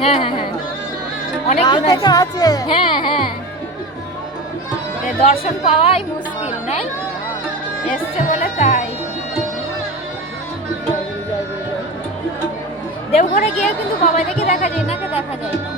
হ্যাঁ হ্যাঁ হ্যাঁ, অনেক আছে। হ্যাঁ হ্যাঁ, দর্শন পাওয়াই মুশকিল, নাই এসছে বলে তাই। দেওঘরে গিয়ে কিন্তু বাবাইদাকে দেখা যায়, নাকে দেখা যায় না।